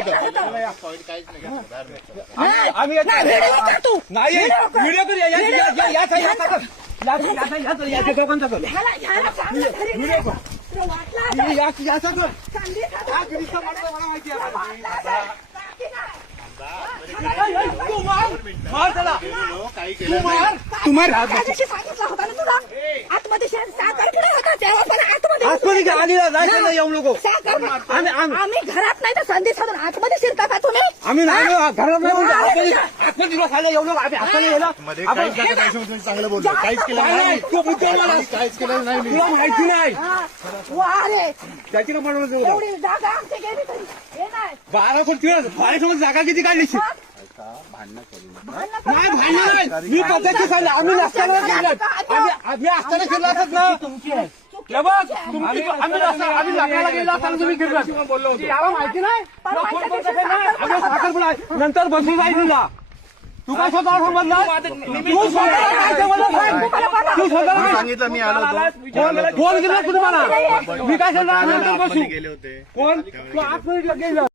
होतं. आम्ही नाही व्हिडिओ करूया आम्ही घरात नाही तर संधी साधून आतमध्ये शिरता का तुम्ही? आम्ही नाही घरात नाही आतमध्ये येऊ नको आम्ही हाताने गेला चांगलं बोलतो. काहीच केलं नाही. काहीच केलं नाही. तुला माहिती नाही त्याची एवढी जागा आमची गेली तरी हे नाही 12 कोटी जागा किती काढली मी पद्धती सांगलं आम्ही नसताना आम्ही असताना फिरला असत ना तुमची आम्ही लाकडाला गेला असताना तुम्ही फिरला याला माहिती नाही नंतर बसून जाईल तुला तू काय स्वतः समजला तू स्वतः सांगितलं मी आलो फोन केला तुम्हाला मी काय सांगणार नंतर बसू गेले होते. कोण तू 8 मिनिट गेला